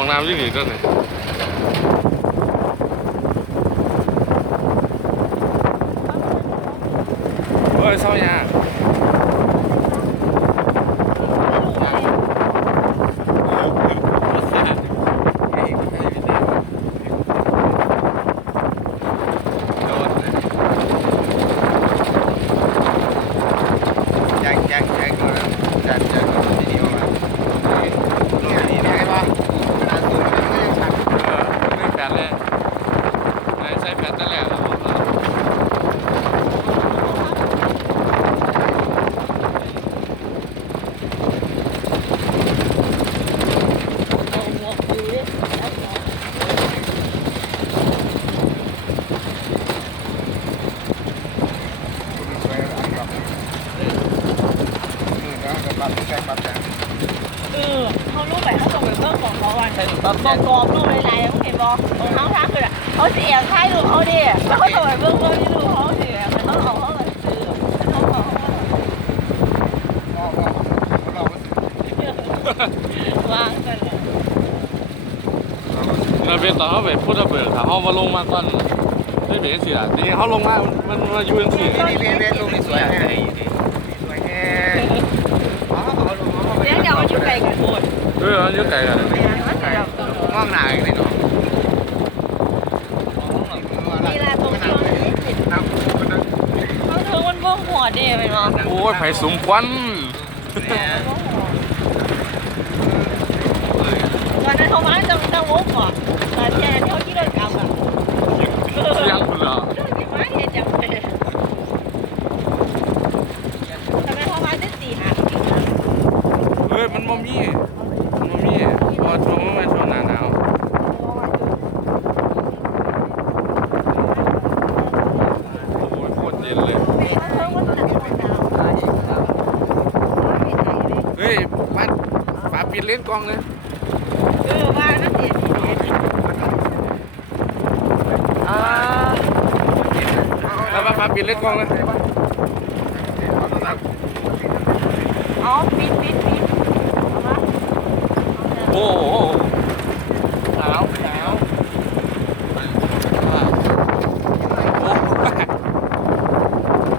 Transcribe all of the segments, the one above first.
ของน้ำอยี่หนีก็ไหนเฮ้ยเศร้ายากเออไม่แปดเลยไหนใช้แปด นั่นแหละแล้วผมว่าเออเขาลูกไปเขาส่ง ไปเพิ่มของเขาวันบอกบอกลูกในไลน์มึงเห็นบอกของเขาทักคือเขาเสียค่ายลูเขาดิแล้วเขาส่งไปเพิ่มเพิ่มที่ลูเขาเสียเขาเอาเขาเลยซื้อเขาเอาวางกันเลยเราเป็นตอนเขาไปพูดระเบิดถ้าเขามาลงมาก่อนไม่เป็นสิล่ะนี่เขาลงมา มันมาอยู่ยังสิเดี๋ยวเดี๋ยวมันอยู่ไกลกันหมดเออมันอยู่ไกลกัน ไม่งั้นมันจะแบบนี่แหละตรงที่มันติดเขาเธอมันบ้องหัว เป็นไงโอ้ยไผสูงควันวันนั้นเขามาจังจังมุกอะแต่ที่นั้นที่เขาคิดเดินกับอะเสียงคุณเหรอมาเห็นจังเลยทำไมเขามาจะสี่หาเฮ้ยมันมมีมันมมีเพอช่วงมันเป็นช่วงหน้าหนาวโอ้ยโคตรเย็นเลย เฮ้ยบ้าน ฝาปิดเล่นกล้องเลยเออว่าน่าเสียสีอ่าแล้วฝาปิดเล่นกล้องเลยอ๋อปิดปิดปิดเอามา โอ้โหหนาวหนาวอ่าโอ้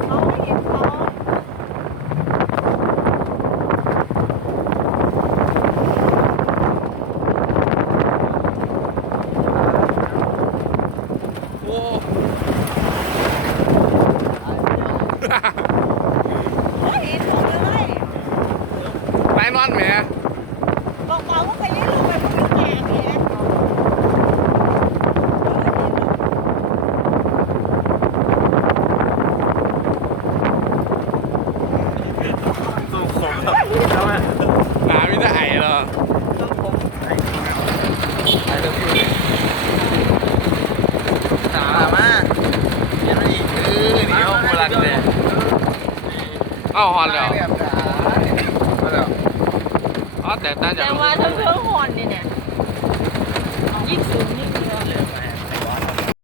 เอาไม่เห็นเขา โอ้ ไม่เห็นเขาเลย ไร นอนแหมบอกบอกว่าไปยังลงไปเพราะมันแก่เนี่ยหนาไม่ได้ไอเหรอเอ้าฮอนแล้วอ๋อแต่ต่างจาก แต่ว่าเธอเธอหอนนี่เนี่ยยิ่งสูง